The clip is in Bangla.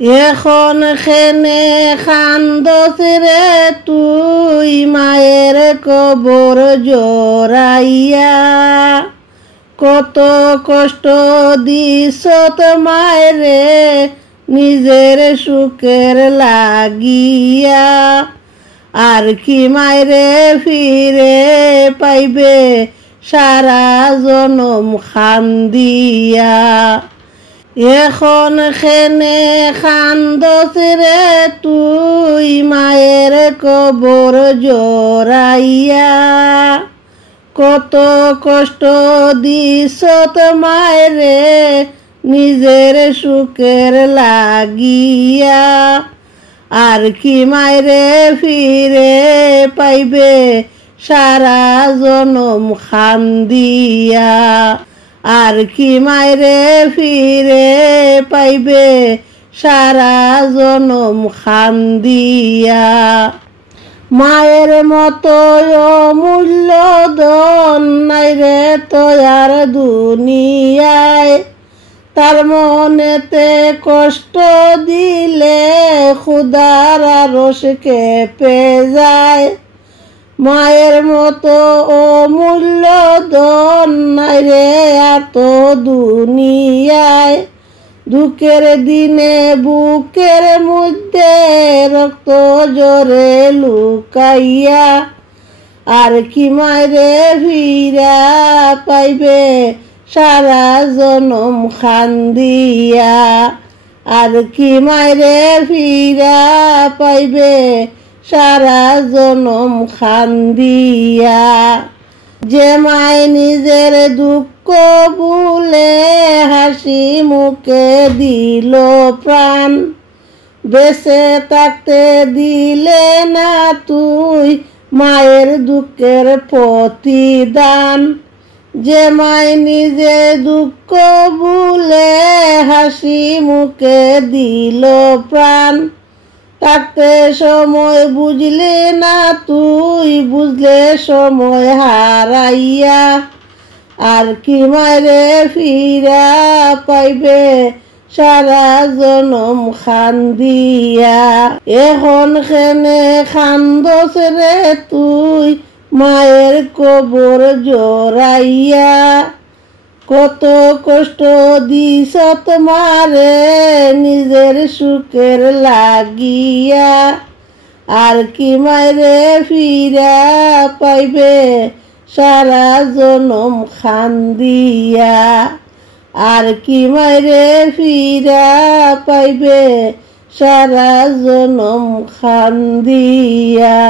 এখন খেনে খান্দস রে তুই মায়ের কবর জোরাইয়া, কত কষ্ট দিছত মায়েরে নিজের সুখের লাগিয়া। আর কি মায়েরে ফিরে পাইবে সারা জনম খান্দিয়া। এখন খেনে খান্দস রে তুই মায়ের কবর জোরাইয়া, কত কষ্ট দিছত মায়েরে নিজের সুখের লাগিয়া। আর কি মায়েরে ফিরে পাইবে সারা জনম খান্দিয়া। আর কি মায়েরে ফিরে পাইবে সারা জনম খান্দিয়া। মায়ের মতো অমূল্য ধন নাই রে তয়ার দুনিয়ায়, তার মনেতে কষ্ট দিলে খুদার আরশ কেঁপে যায়। মায়ের মতো অমূল্য ধন নাই রে এত দুনিয়ায়, দুঃখের দিনে বুকের মধ্যে রক্ত জরে লুকাইয়া। আর কি মায়েরে ফিরা পাইবে সারা জনম খান্দিয়া। আর কি মায়েরে ফিরা পাইবে সারা জনম খান্দিয়া। যে মায় নিজের দুঃখ ভুলে হাসি মুখে দিল প্রাণ, বেঁচে থাকতে দিলে না তুই মায়ের দুঃখের প্রতিদান। যে মায় নিজে দুঃখ ভুলে হাসি মুখে দিল প্রাণ, থাকতে সময় বুঝলে না তুই বুঝলে সময় হারাইয়া। আর কি মায়েরে ফিরা পাইবে সারা জনম খান্দিয়া। এখন খেনে খান্দস রে তুই মায়ের কবর জোরাইয়া, কত কষ্ট দিছত মারে নিজের সুখের লাগিয়া। আর কি মায়েরে ফিরা পাইবে সারা জনম খান্দিয়া। আর কি মায়েরে ফিরা পাইবে সারা জনম খান্দিয়া।